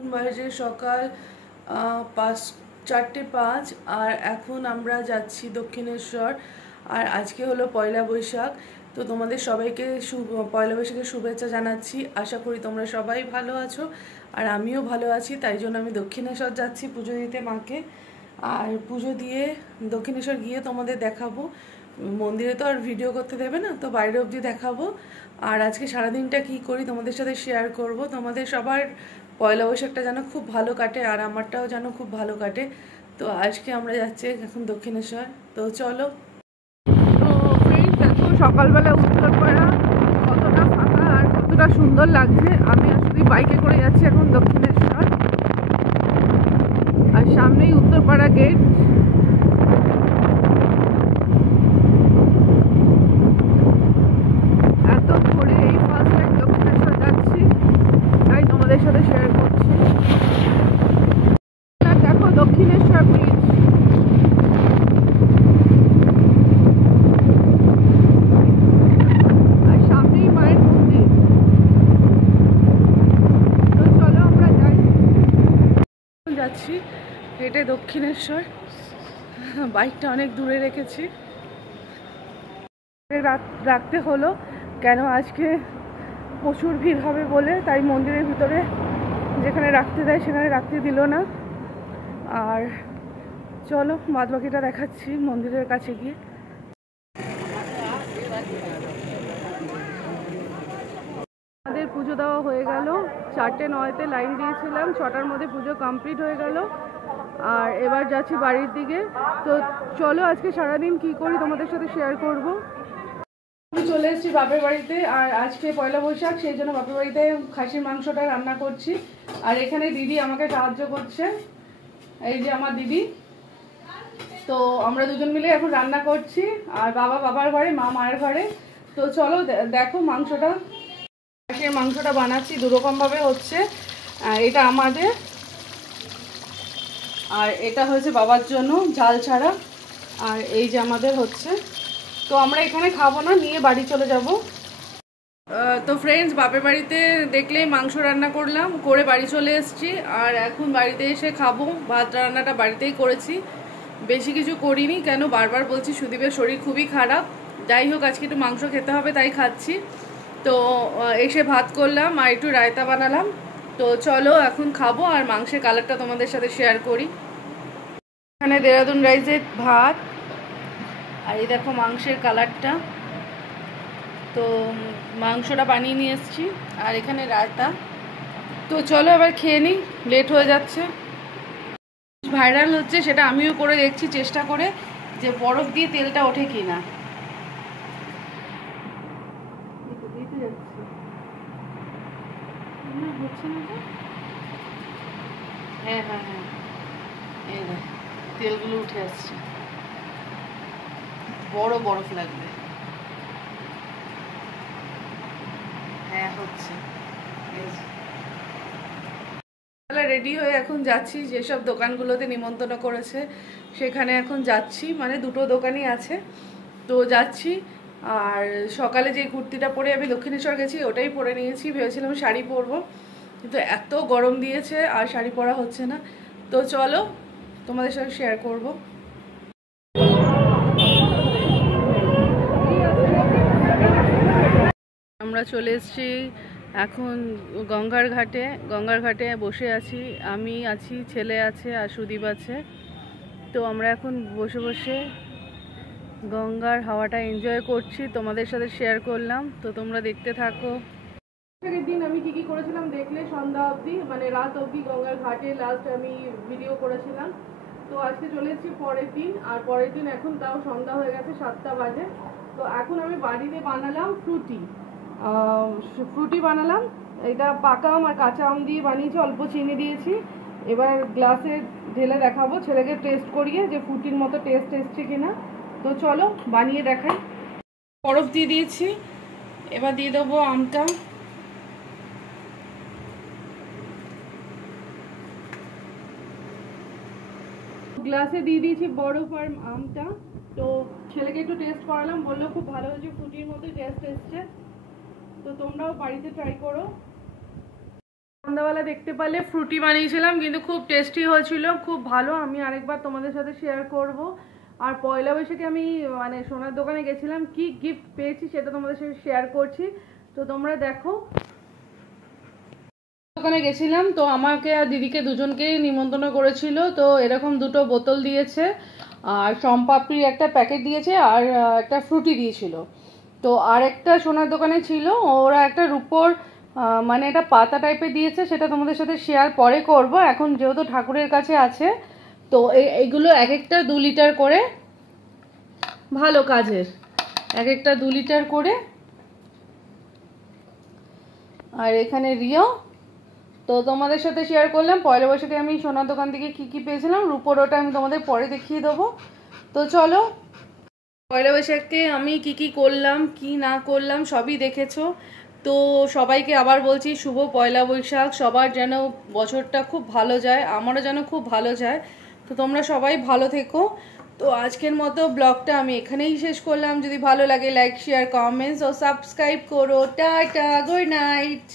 বাজে সকাল 4:05 আর এখন আমরা যাচ্ছি দক্ষিণেশ্বর। আর আজকে হলো পয়লা বৈশাখ, তো তোমাদের সবাইকে পয়লা বৈশাখের শুভেচ্ছা জানাচ্ছি। আশা করি তোমরা সবাই ভালো আছো আর আমিও ভালো আছি। তাই জন্য আমি দক্ষিণেশ্বর যাচ্ছি পুজো দিতে মাকে। আর পুজো দিয়ে দক্ষিণেশ্বর গিয়ে তোমাদের দেখাবো। মন্দিরে তো আর ভিডিও করতে দেবে না, তো বাইরে অবধি দেখাবো। আর আজকে সারাদিনটা কি করি তোমাদের সাথে শেয়ার করব। তোমাদের সবার পয়লা বৈশাখটা যেন খুব ভালো কাটে আর আমারটাও যেন খুব ভালো কাটে। তো আজকে আমরা যাচ্ছি এখন দক্ষিণেশ্বর, তো চলো। তো ফ্রেন্ডস, দেখো সকালবেলা উত্তরপাড়া কতটা ফাঁকা আর কতটা সুন্দর লাগছে। আমি আসলে বাইকে করে যাচ্ছি এখন দক্ষিণেশ্বর, আর সামনেই উত্তরপাড়া গেট। এত ভোরে এই ফার্স্ট টাইম দক্ষিণেশ্বর যাচ্ছি, তাই তোমাদের সাথে শেয়ার করছি। দেখো দক্ষিণেশ্বর ব্রিজ, আর সামনেই মায়ের মন্দির। তো চলো আমরা যাচ্ছি হেঁটে দক্ষিণেশ্বর। বাইকটা অনেক দূরে রেখেছি, রাখতে হলো কেন আজকে প্রচুর ভিড় হবে বলে। তাই মন্দিরের ভিতরে যেখানে রাখতে দেয় সেখানে রাখতে দিল না। আর চলো বাদবাকিটা দেখাচ্ছি মন্দিরের কাছে গিয়ে। আমাদের পুজো দেওয়া হয়ে গেল, 4:09-তে লাইন দিয়েছিলাম, 6টার মধ্যে পুজো কমপ্লিট হয়ে গেল। আর এবার যাচ্ছি বাড়ির দিকে। তো চলো আজকে সারাদিন কি করি তোমাদের সাথে শেয়ার করব। আমি চলে এসেছি বাপের বাড়িতে, আর আজকে পয়লা বৈশাখ, সেই জন্য বাপের বাড়িতে খাসির মাংসটা রান্না করছি। আর এখানে দিদি আমাকে সাহায্য করছে, এই যে আমার দিদি। তো আমরা দুজন মিলে এখন রান্না করছি, আর বাবা বাবার ঘরে, মা মায়ের ঘরে। তো চলো দেখো মাংসটা, খাসির মাংসটা বানাচ্ছি দুরকমভাবে হচ্ছে। এটা আমাদের, আর এটা হয়েছে বাবার জন্য ঝাল ছাড়া। আর এই যে আমাদের হচ্ছে, তো আমরা এখানে খাবো না, নিয়ে বাড়ি চলে যাব। তো ফ্রেন্ডস, বাপের বাড়িতে দেখলেই মাংস রান্না করলাম, করে বাড়ি চলে এসেছি। আর এখন বাড়িতে এসে খাবো। ভাত রান্নাটা বাড়িতেই করেছি, বেশি কিছু করিনি, কেন বারবার বলছি সুদীপের শরীর খুবই খারাপ। যাই হোক, আজকে একটু মাংস খেতে হবে তাই খাচ্ছি। তো এসে ভাত করলাম আর একটু রায়তা বানালাম। তো চলো এখন খাবো আর মাংসের কালারটা তোমাদের সাথে শেয়ার করি। এখানে দেরাদুন রাইসের ভাত, আর এই দেখো মাংসের কালারটা। তো মাংসটা বানিয়ে নিয়ে এসেছি, আর এখানে রায়তা। তো চলো এবার খেয়ে নিই, লেট হয়ে যাচ্ছে। ভাইরাল হচ্ছে, সেটা আমিও করে দেখছি চেষ্টা করে, যে বরফ দিয়ে তেলটা ওঠে কিনা। হ্যাঁ হ্যাঁ হ্যাঁ, এই দেখ তেলগুলো উঠে আসছে, বড় বরফ লাগবে। হ্যাঁ হচ্ছে। রেডি হয়ে এখন যাচ্ছি, যেসব দোকানগুলোতে নিমন্ত্রণ করেছে সেখানে এখন যাচ্ছি, মানে দুটো দোকানই আছে, তো যাচ্ছি। আর সকালে যে কুর্তিটা পরে আমি দক্ষিণেশ্বর গেছি ওটাই পরে নিয়েছি, ভেবেছিলাম শাড়ি পরবো, কিন্তু এত গরম দিয়েছে আর শাড়ি পরা হচ্ছে না। তো চলো তোমাদের সাথে শেয়ার করব। আমরা চলে এসেছি এখন গঙ্গার ঘাটে বসে আছি। আমি আছি, ছেলে আছে আর সুদীপ আছে। তো আমরা এখন বসে বসে গঙ্গার হাওয়াটা এনজয় করছি, তোমাদের সাথে শেয়ার করলাম। তো তোমরা দেখতে থাকো। আগের দিন আমি কি করেছিলাম দেখলে, সন্ধ্যা অবধি, মানে রাত অবধি গঙ্গার ঘাটে লাস্ট আমি ভিডিও করেছিলাম। তো আজকে চলে এসেছি পরের দিন, আর পরের দিন এখন তাও সন্ধ্যা হয়ে গেছে, 7টা বাজে। তো এখন আমি বাড়িতে বানালাম ফ্রুটি বানালাম। এটা পাকা আম আর কাঁচা আম দিয়ে বানিয়েছি, অল্প চিনি দিয়েছি। এবার গ্লাসে ঢেলে দেখাবো ছেলেকে টেস্ট করিয়ে, যে ফ্রুটির মতো টেস্ট এসছে কিনা। তো চলো বানিয়ে দেখাই। বরফ দিয়ে দিয়েছি, এবার দিয়ে দেবো আমটা। গ্লাসে দিয়ে দিয়েছি বরফ আর আমটা। তো ছেলেকে একটু টেস্ট করালাম, বললো খুব ভালো হয়েছে, ফ্রুটির মতো টেস্ট এসছে। তো তোমরাও বাড়িতে ট্রাই করো। সন্ধ্যাবেলা দেখতে পেলে ফ্রুটি বানিয়েছিলাম, কিন্তু খুব টেস্টি হয়েছিল, খুব ভালো। আমি আরেকবার তোমাদের সাথে শেয়ার করব। আর পয়লা বৈশাখে আমি মানে সোনার দোকানে গেছিলাম, কি গিফট পেয়েছি সেটা তোমাদের সাথে শেয়ার করছি, তো তোমরা দেখো। দোকানে গেছিলাম, তো আমাকে আর দিদিকে দুজনকেই নিমন্ত্রণ করেছিল। তো এরকম দুটো বোতল দিয়েছে, আর সম্পাপড়ির একটা প্যাকেট দিয়েছে, আর একটা ফ্রুটি দিয়েছিল। তো আর একটা সোনার দোকানে ছিল, ওরা একটা রূপোর মানে এটা পাতা টাইপের দিয়েছে, সেটা তোমাদের সাথে শেয়ার পরে করব। এখন যেহেতু ঠাকুরের কাছে আছে, তো এইগুলো এক একটা 2 লিটার করে, ভালো কাজের, এক একটা 2 লিটার করে। আর এখানে রিও। তো তোমাদের সাথে শেয়ার করলাম পয়লা বৈশাখে আমি সোনার দোকান থেকে কী কী পেয়েছিলাম। রূপোর ওটা আমি তোমাদের পরে দেখিয়ে দেবো। তো চলো, পয়লা বৈশাখে আমি কি কি করলাম কি না করলাম সবই দেখেছো। তো সবাইকে আবার বলছি শুভ পয়লা বৈশাখ। সবার যেন বছরটা খুব ভালো যায়, আমারও যেন খুব ভালো যায়। তো তোমরা সবাই ভালো থেকো। তো আজকের মতো ব্লগটা আমি এখানেই শেষ করলাম। যদি ভালো লাগে লাইক শেয়ার কমেন্টস ও সাবস্ক্রাইব করো। Tata, good night.